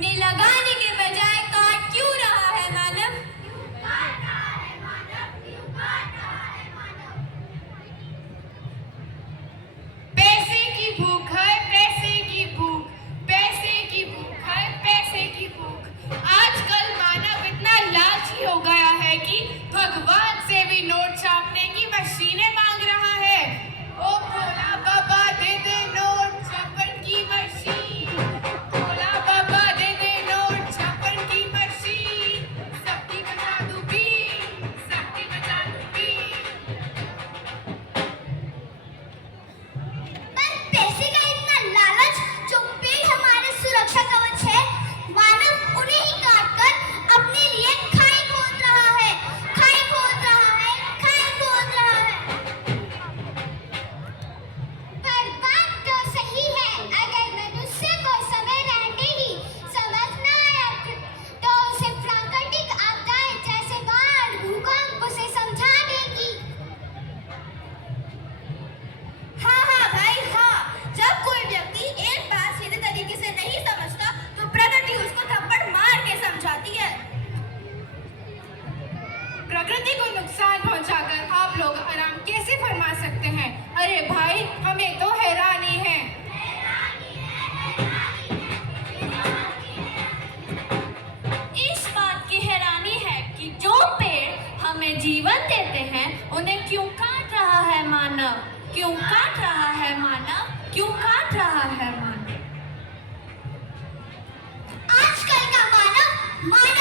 उन्हें लगाने के बजाय काट क्यों रहा है मानव? पैसे की भूख है, पैसे की भूख, पैसे की भूख है, पैसे की भूख। आजकल मानव इतना लालची हो गया है कि भगवान से भी नोट छापने की मशीनें मांग रहा है। ओ भोला बाबा दे दे नोट छापन की मशीन, भोला बाबा दे दे नोट छापन की मशीन, सबकी बचा दूंगी, सबकी बचा दूंगी। पर पैसे का इतना लालच जो पेड़ हमारे सुरक्षा कवच है, मानव उन्हें ही काटकर अपने लिए खाई खोद रहा है, खाई खोद रहा है, खाई खोद रहा है। पर बात तो सही है, अगर मनुष्य को समय रहते ही समझ न आया तो उसे प्राकृतिक आपदाएं जैसे बाढ़, भूकंप उसे समझा देगी। हाँ हाँ भाई हाँ, जब कोई व्यक्ति एक बात सीधे तरीके से नहीं समझता तो प्रकृति उसको थप्पड़ मार के समझाती है। प्रकृति को नुकसान पहुंचाकर आप लोग आराम कैसे फरमा सकते हैं? अरे भाई, हमें तो हैरानी है। इस बात की हैरानी है कि जो पेड़ हमें जीवन देते हैं उन्हें क्यों काट रहा है मानव? क्यों काट रहा है मानव? क्यों काट रहा है मानव? आजकल का मानव